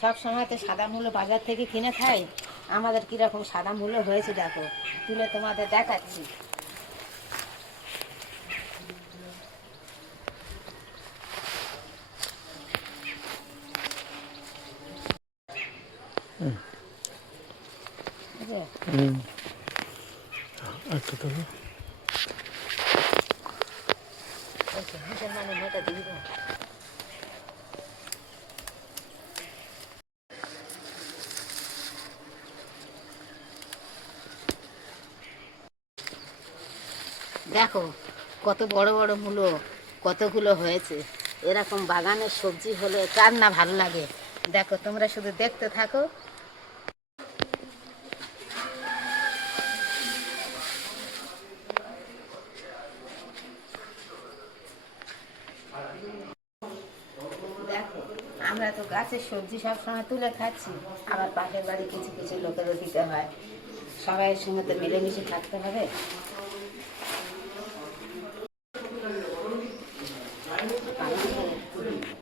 সব সময় তো সাদা মূলো বাজার থেকে কিনে খাই, আমাদের কীরকম সাদা মূলো হয়েছে দেখো, তুলে তোমাদের দেখাচ্ছি। দেখো কত বড় বড় মূলো, কতগুলো হয়েছে। এরকম বাগানের সবজি হলে কার না ভালো লাগে। দেখো তোমরা শুধু দেখতে থাকো। দেখো আমরা তো গাছের সবজি সবসময় তুলে খাচ্ছি, আবার পাশের বাড়ি কিছু কিছু লোকেরও দিতে হয়। সবাইয়ের সঙ্গে তো মিলেমিশে থাকতে হবে।